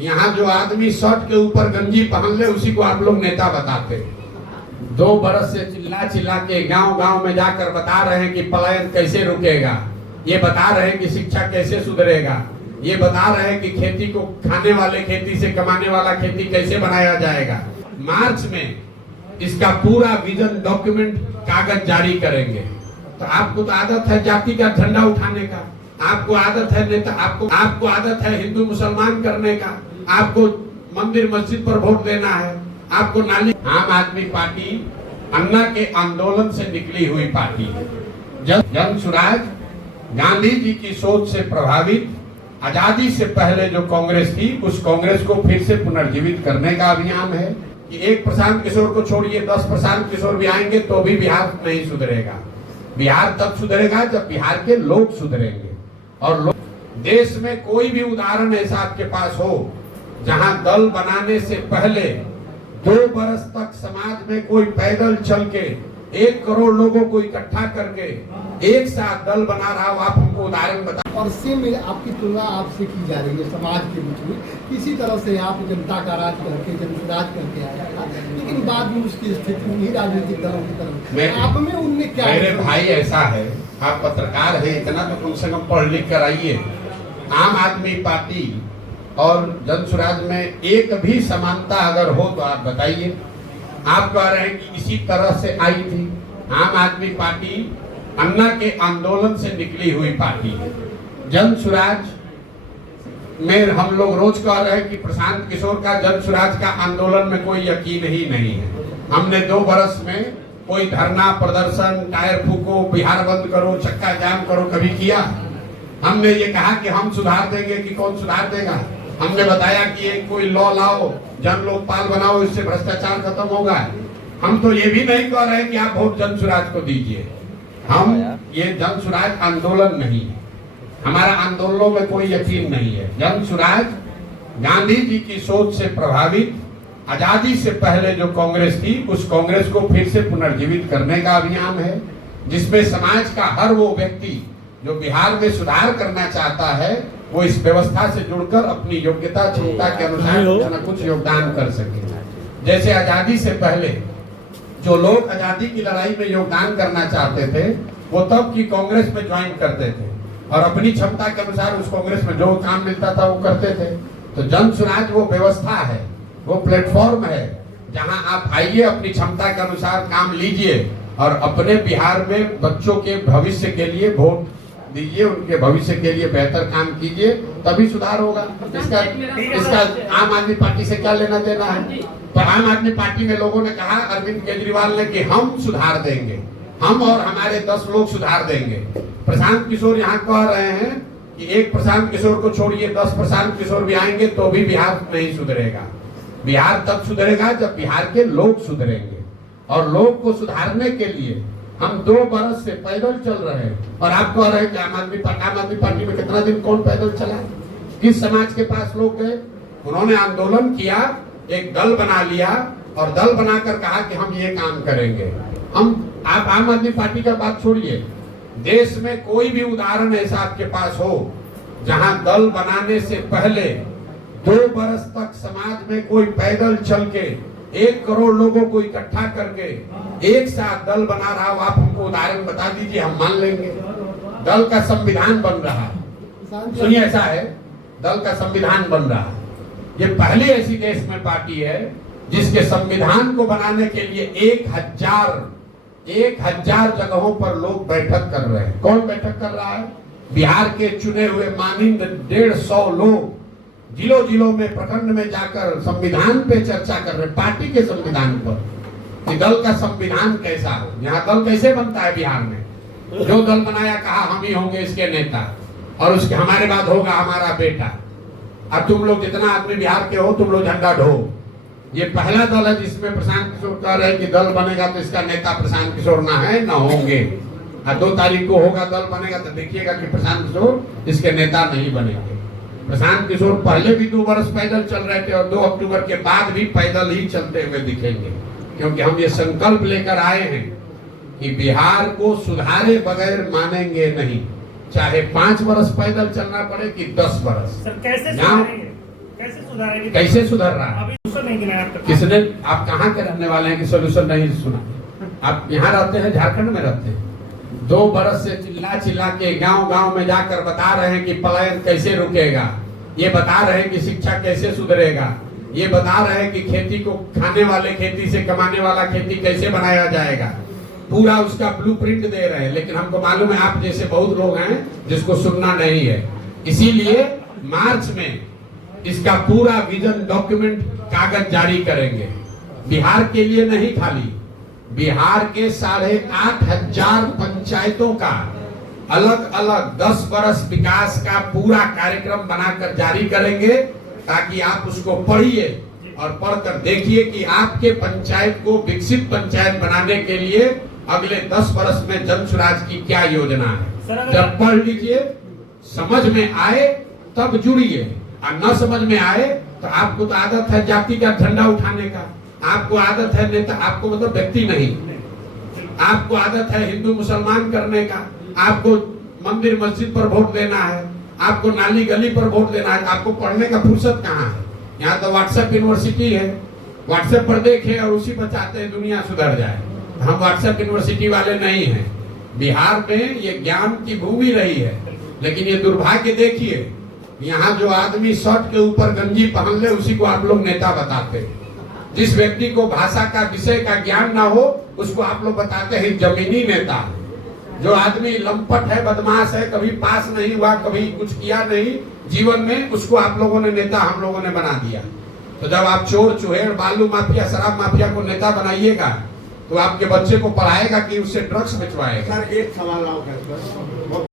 यहाँ जो आदमी शर्ट के ऊपर गंजी पहन ले उसी को आप लोग नेता बताते। 2 बरस से चिल्ला चिल्ला के गांव गांव में जाकर बता रहे हैं कि पलायन कैसे रुकेगा, ये बता रहे हैं कि शिक्षा कैसे सुधरेगा, ये बता रहे हैं कि खेती को खाने वाले खेती से कमाने वाला खेती कैसे बनाया जाएगा। मार्च में इसका पूरा विजन डॉक्यूमेंट कागज जारी करेंगे। तो आपको तो आदत है जाति का झंडा उठाने का, आपको आदत है नेता, आपको आदत है हिंदू मुसलमान करने का, आपको मंदिर मस्जिद पर वोट देना है, आपको नाली। आम आदमी पार्टी अन्ना के आंदोलन से निकली हुई पार्टी है। जन स्वराज गांधी जी की सोच से प्रभावित आजादी से पहले जो कांग्रेस थी उस कांग्रेस को फिर से पुनर्जीवित करने का अभियान है कि एक प्रशांत किशोर को छोड़िए 10 प्रशांत किशोर भी आएंगे तो भी बिहार नहीं सुधरेगा। बिहार तब सुधरेगा जब बिहार के लोग सुधरेंगे। और देश में कोई भी उदाहरण ऐसा आपके पास हो जहां दल बनाने से पहले 2 बरस तक समाज में कोई पैदल चल के 1 करोड़ लोगों को इकट्ठा करके एक साथ दल बना रहा हो, आप हमको उदाहरण बताएं। और सेम आपकी तुलना आपसे की जा रही है समाज के बीच में। इसी तरह से आप जनता का राज करके जनसुराज करके आया था, लेकिन बाद में उसकी स्थिति नहीं राजनीतिक दलों की तरफ। आप में उनमें क्या मेरे भाई ऐसा है, आप पत्रकार है, इतना तो कम से कम पढ़ लिख कर आइए। आम आदमी पार्टी और जनसुराज में एक भी समानता अगर हो तो आप बताइए। आप कह रहे हैं कि इसी तरह से आई थी। आम आदमी पार्टी अन्ना के आंदोलन से निकली हुई पार्टी है। जनसुराज में हम लोग रोज कह रहे हैं कि प्रशांत किशोर का जनसुराज का आंदोलन में कोई यकीन ही नहीं है। हमने 2 बरस में कोई धरना प्रदर्शन, टायर फूको, बिहार बंद करो, चक्का जाम करो कभी किया? हमने ये कहा कि हम सुधार देंगे कि कौन सुधार देगा? हमने बताया कि ये कोई लॉ लाओ, जन लोकपाल बनाओ, इससे भ्रष्टाचार खत्म होगा? हम तो ये भी नहीं कह रहे कि आप वोट जनसुराज को दीजिए। हम ये जनसुराज आंदोलन नहीं है, हमारा आंदोलनों में कोई यकीन नहीं है। जनसुराज गांधी जी की सोच से प्रभावित आजादी से पहले जो कांग्रेस थी उस कांग्रेस को फिर से पुनर्जीवित करने का अभियान है, जिसमें समाज का हर वो व्यक्ति जो बिहार में सुधार करना चाहता है वो इस व्यवस्था से जुड़कर अपनी योग्यता क्षमता के अनुसार कुछ न कुछ योगदान कर सके। जैसे आजादी से पहले जो लोग आजादी की लड़ाई में योगदान करना चाहते थे वो तब की कांग्रेस में ज्वाइन करते थे और अपनी क्षमता के अनुसार उस कांग्रेस में जो काम मिलता था वो करते थे। तो जनसुराज वो व्यवस्था है, वो प्लेटफॉर्म है जहां आप आइए, अपनी क्षमता के अनुसार काम लीजिए और अपने बिहार में बच्चों के भविष्य के लिए वोट दीजिए, उनके भविष्य के लिए बेहतर काम कीजिए, तभी सुधार होगा। इसका आम आदमी पार्टी से क्या लेना देना है? तो आम आदमी पार्टी में लोगों ने कहा, अरविंद केजरीवाल ने, कि हम सुधार देंगे, हम और हमारे 10 लोग सुधार देंगे। प्रशांत किशोर यहाँ कह रहे हैं कि एक प्रशांत किशोर को छोड़िए 10 प्रशांत किशोर भी आएंगे तो भी बिहार नहीं सुधरेगा। बिहार तब सुधरेगा जब बिहार के लोग सुधरेंगे। और लोग को सुधारने के लिए हम 2 बरस से पैदल चल रहे हैं। और आप कह रहे हैं कि आम आदमी पार्टी में कितना दिन कौन पैदल चला? किस समाज के पास लोग गए? उन्होंने आंदोलन किया, एक दल बना लिया और दल बनाकर कहा कि हम ये काम करेंगे। आप आम आदमी पार्टी का बात छोड़िए, देश में कोई भी उदाहरण ऐसा आपके पास हो जहां दल बनाने से पहले 2 बरस तक समाज में कोई पैदल चल के 1 करोड़ लोगों को इकट्ठा करके एक साथ दल बना रहा हो, आप हमको उदाहरण बता दीजिए, हम मान लेंगे। दल का संविधान बन रहा है, सुनिए, ऐसा है, दल का संविधान बन रहा है। ये पहली ऐसी देश में पार्टी है जिसके संविधान को बनाने के लिए 1000 जगहों पर लोग बैठक कर रहे हैं। कौन बैठक कर रहा है? बिहार के चुने हुए मानिंद 150 लोग जिलों में, प्रखंड में जाकर संविधान पे चर्चा कर रहे हैं, पार्टी के संविधान पर, कि दल का संविधान कैसा हो। यहाँ दल कैसे बनता है बिहार में? जो दल बनाया कहा हम ही होंगे इसके नेता और उसके हमारे बाद होगा हमारा बेटा। अब तुम लोग जितना आदमी बिहार के हो तुम लोग झंडा ढो। ये पहला दल है जिसमें प्रशांत किशोर कह रहे हैं कि दल बनेगा तो इसका नेता प्रशांत किशोर ना है ना होंगे। 2 तारीख को होगा दल बनेगा तो देखिएगा कि प्रशांत किशोर इसके नेता नहीं बनेंगे। प्रशांत किशोर पहले भी 2 बरस पैदल चल रहे थे और 2 अक्टूबर के बाद भी पैदल ही चलते हुए दिखेंगे, क्योंकि हम ये संकल्प लेकर आए हैं कि बिहार को सुधारे बगैर मानेंगे नहीं, चाहे 5 बरस पैदल चलना पड़े कि 10 बरस। सर कैसे सुधार है कि कैसे सुधर रहा है? अभी सोल्यूशन नहीं गिनाया अब तक। किसने? आप कहाँ के रहने वाले हैं कि सोल्यूशन नहीं सुना? आप यहाँ रहते हैं, झारखंड में रहते हैं। 2 बरस से चिल्ला चिल्ला के गांव में जाकर बता रहे हैं कि पलायन कैसे रुकेगा, ये बता रहे हैं कि शिक्षा कैसे सुधरेगा, ये बता रहे हैं कि खेती को खाने वाले खेती से कमाने वाला खेती कैसे बनाया जाएगा, पूरा उसका ब्लूप्रिंट दे रहे हैं। लेकिन हमको मालूम है आप जैसे बहुत लोग हैं जिसको सुनना नहीं है। इसीलिए मार्च में इसका पूरा विजन डॉक्यूमेंट कागज जारी करेंगे। बिहार के लिए नहीं, खाली बिहार के 8,500 पंचायतों का अलग अलग 10 बरस विकास का पूरा कार्यक्रम बनाकर जारी करेंगे, ताकि आप उसको पढ़िए और पढ़कर देखिए कि आपके पंचायत को विकसित पंचायत बनाने के लिए अगले 10 वर्ष में जन स्वराज की क्या योजना है। जब पढ़ लीजिए, समझ में आए तब जुड़िए, और न समझ में आए तो आपको तो आदत है जाति का झंडा उठाने का, आपको आदत है नेता, आपको मतलब व्यक्ति नहीं, आपको आदत है हिंदू मुसलमान करने का, आपको मंदिर मस्जिद पर वोट देना है, आपको नाली गली पर वोट देना है। आपको पढ़ने का फुर्सत कहाँ है? यहाँ तो व्हाट्सएप यूनिवर्सिटी है, व्हाट्सएप पर देखे और उसी पर चाहते हैं दुनिया सुधर जाए। हम व्हाट्सएप यूनिवर्सिटी वाले नहीं हैं। बिहार में ये ज्ञान की भूमि रही है, लेकिन ये दुर्भाग्य देखिए, यहाँ जो आदमी शर्ट के ऊपर गंजी पहन ले उसी को आप लोग नेता बताते हैं। जिस व्यक्ति को भाषा का विषय का ज्ञान ना हो उसको आप लोग बताते हैं जमीनी नेता। जो आदमी लंपट है, बदमाश है, कभी पास नहीं हुआ, कभी कुछ किया नहीं जीवन में, उसको आप लोगों ने नेता हम लोगों ने बना दिया। तो जब आप चोर चुहेड़ बालू माफिया शराब माफिया को नेता बनाइएगा तो आपके बच्चे को पढ़ाएगा कि उससे ड्रग्स बेचवाएगा। सर एक सवाल और